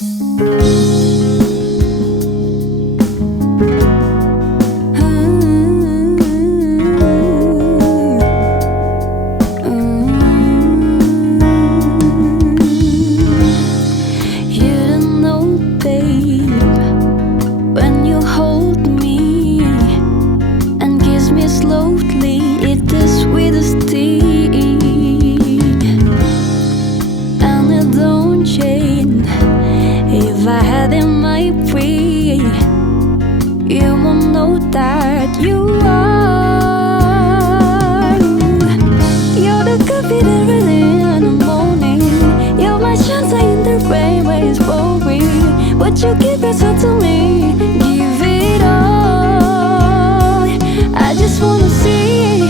You give yourself to me, give it all. I just wanna see,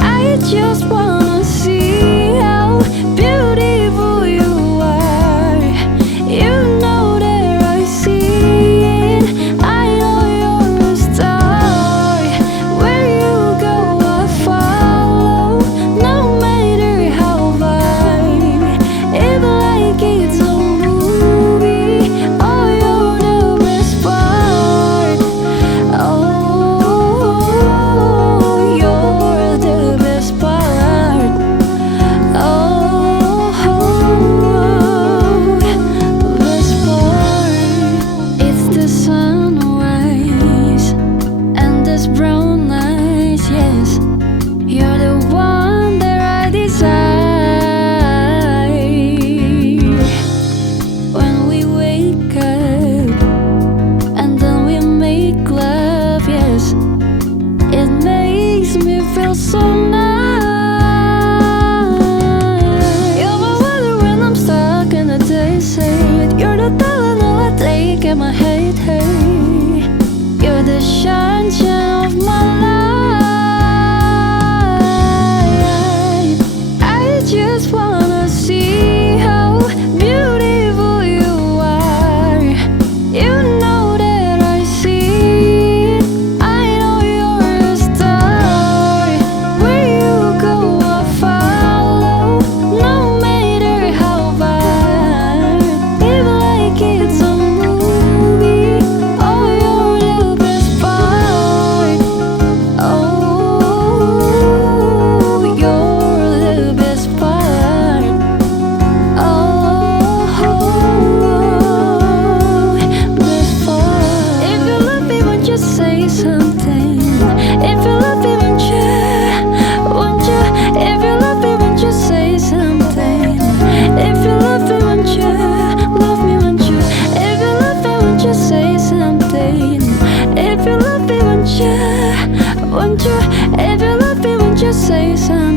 I just wanna see how beautiful you are. You know that I see it, I know you're a star. Where you go I follow, no matter how far. If like it's a movie, oh, you're the best part. Oh, you're the best part. Oh, best part. It's the sunrise and this brown eyes, yes. You're the one that I desire. When we wake up and then we make love, yes, it makes me feel so nice. You're my water when I'm stuck in a desert. You're the Tylenol I take and my head hurt. You're the sunshine of my life. I just wanna see how beautiful you are. You know that I see it, I know you're a star. Where you go I follow, no matter how far. If like it's a movie, oh, you're the best part. Oh, you're the best part. Oh, best part. If you love me, won't you say something? If you love me, won't you? If you love me, won't you say something? If you love me, won't you? Love me, won't you? If you love me, won't you say something? If you love me, won't you? Won't you? If you love me, won't you say something?